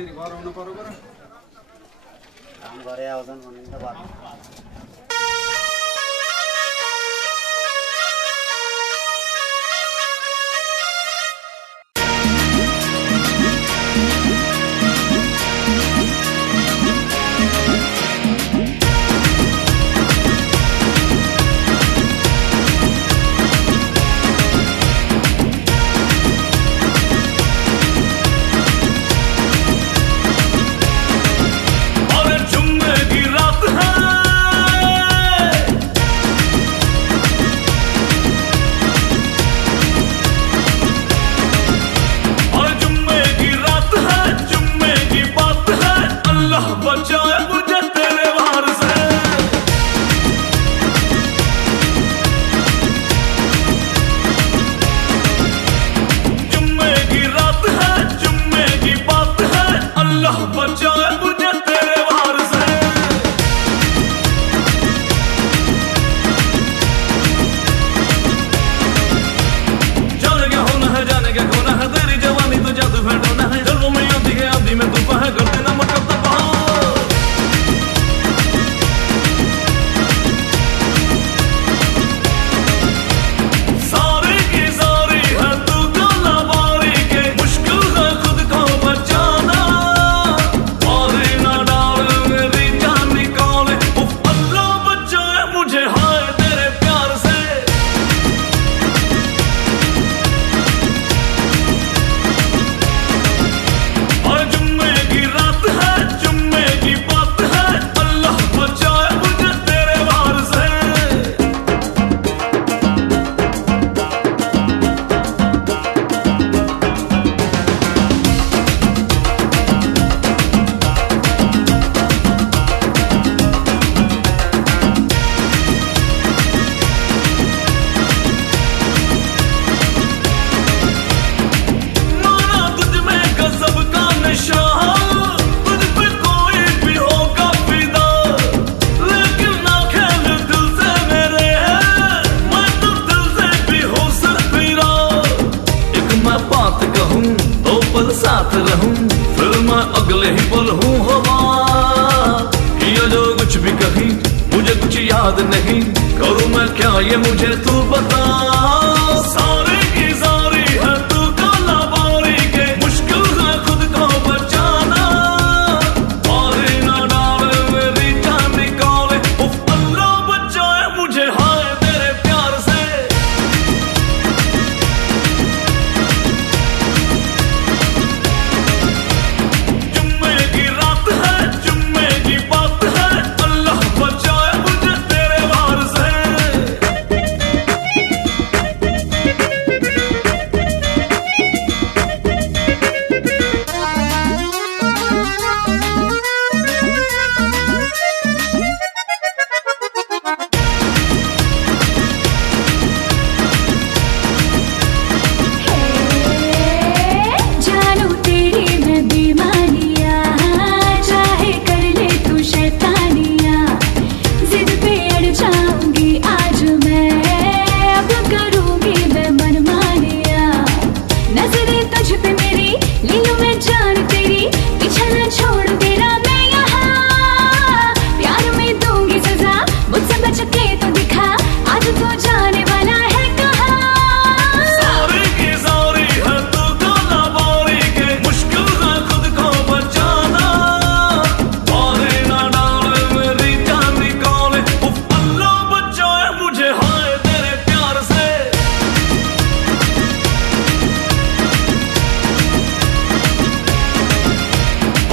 यसरी गराउनु पर्यो बरु काम गरे आउँछन् भन्ने त बात नहीं करूँ मैं क्या ये मुझे तू बता सारे की सारी है तू काला बारी के मुश्किल है खुद को बचाना और ना डाल मेरी जान निकाले उफ अल्लाह बचाए मुझे हाय तेरे प्यार से जुम्मे की रात है जुम्मे की बात है अल्लाह बचाए मुझे तेरे वार से जानू तेरी मैं बेईमानिया चाहे कर ले तू शैतानिया जिद पे अड़ जाऊंगी आज मैं अब करूंगी मैं मनमानिया नजरें तुझ पे मेरी ले लूं मैं जान तेरी पीछा ना छोड़ तेरा मैं यहाँ प्यार में दूंगी सजा मुझसे बच के तो दिखा आज तो जाने वाला है कहाँ सारी की सारी है तू काला बारी के मुश्किल है खुद को बचाना और ना डाल मेरी जान निकाले उफ अल्लाह बचाए मुझे हाय तेरे प्यार से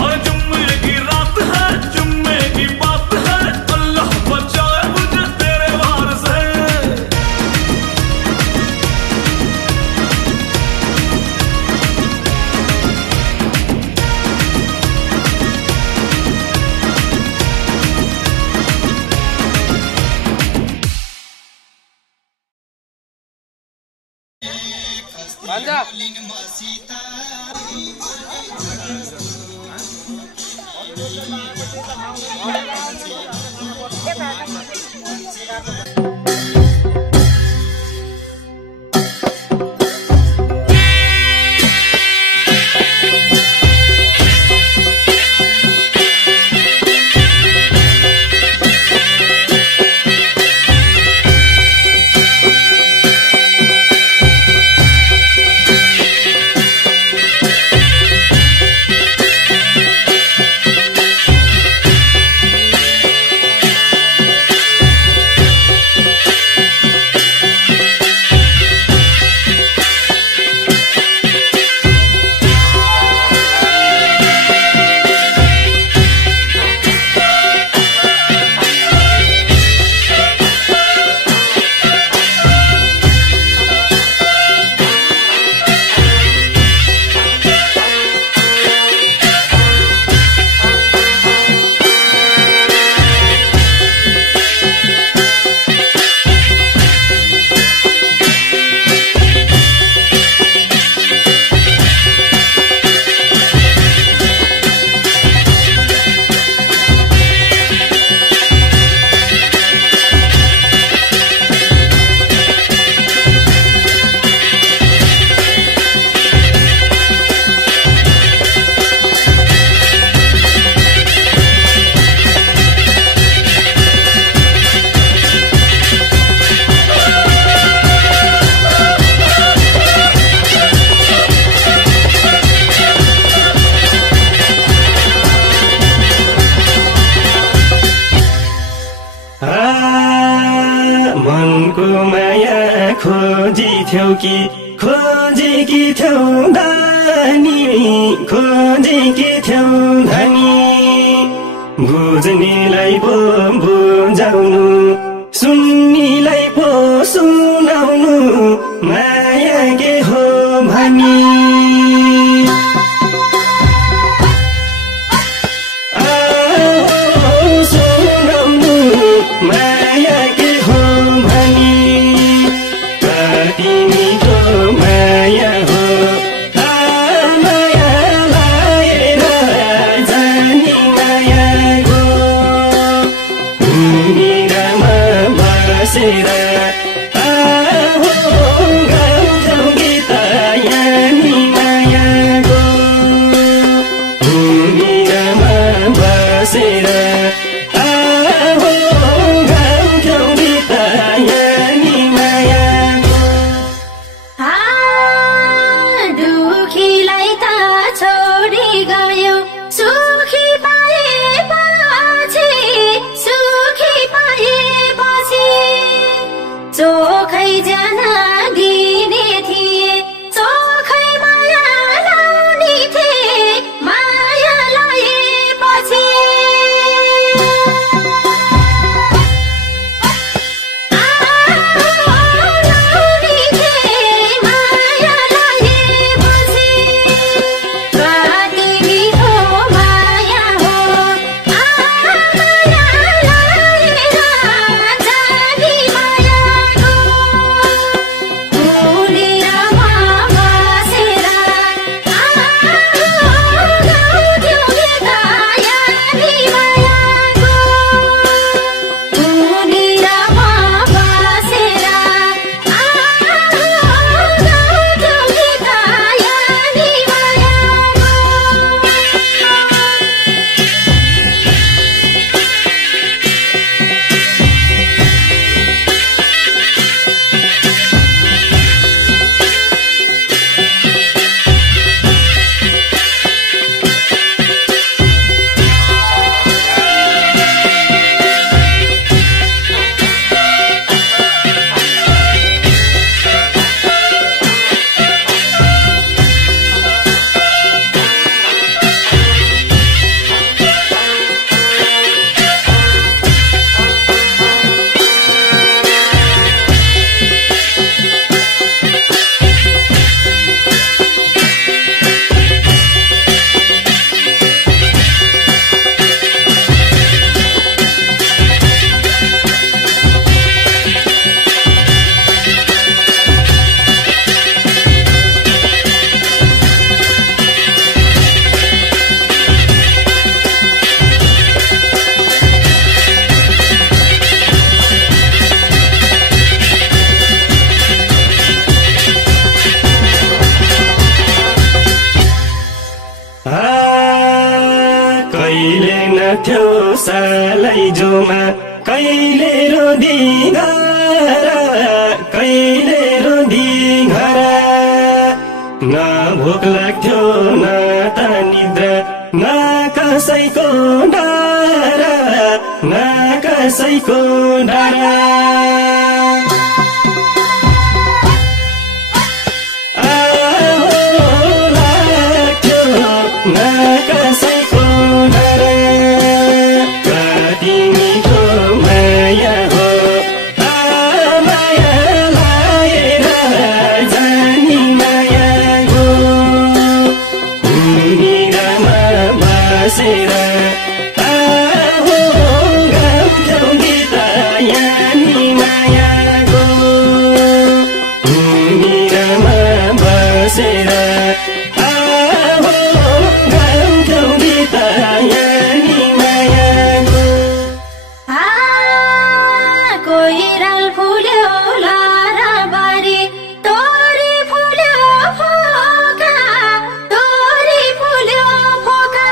और जुम्मे की रात है जुम्मे की बात है अल्लाह बचाए मुझे तेरे वार से थियौ कि खोजेकी थियौ धनी खोजेकी थियौ धनी बुझ्नेलाई पो बुझाउनु सुन्नेलाई पो सुनाउनु माया के हो भनी सुनाउनु माया के हो भनी कति मिठो माया हो माया लाएर जानी मायाको मिरामा बसेर गाउँछौ गीत यानी मायाको मिरामा बसेर गाउँछौ गीत यानी मायाको दुखीलाई त छोडी गयो सुखी पाएपछि चोखै जान दिने थिए चोखै माया लाउने थिए माया लाएपछि लाउने थिए माया लाएपछि कति मिठो माया हो माया लाएर जानी मायाको मुनिरामा बसेर गाउँथ्यौ गीत यानी मायाको मुनिरामा बसेर गाउँथ्यौ गीत यानी मायाको कहिले नथ्यो सालै जोमा कहिले रोदी घर कहिले रोदी घर न भोक लाग्थ्यो न त निद्रा न कसैको डर न कसैको डर कसैको डर कति मिठो माया हो माया लाएर जानी मायाको मिरामा बसेर गाउँथ्यौ गीत यानी मायाको मिरामा बसेर कोइराल फुल्यो लाराबारी तोरी फुल्यो फोका तोरी फुल्यो फोका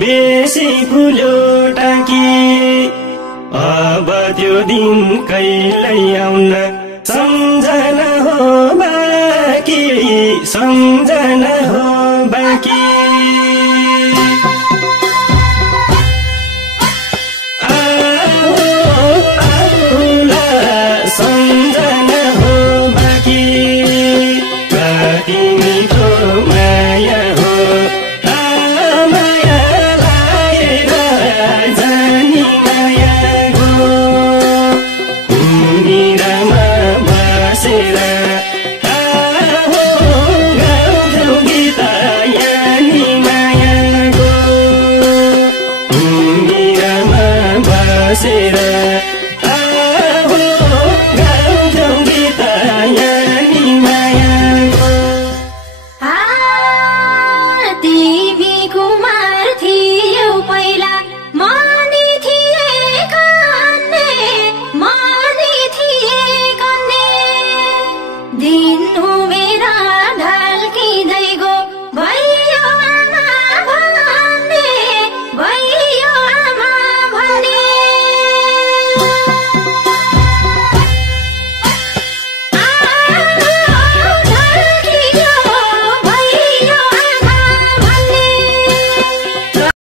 बेसी फुल्यो टाकी अब त्यो दिन कहिल्यै आउन सम्झना हो बाँकी सम्झना हो बाँकी सम्झना हो बाँकी कति मिठो माया हो माया लाएर जानी मायाको कुमिरामा बसेर गाउँथ्यौ गीत यानी मायाको कुमिरामा बसेर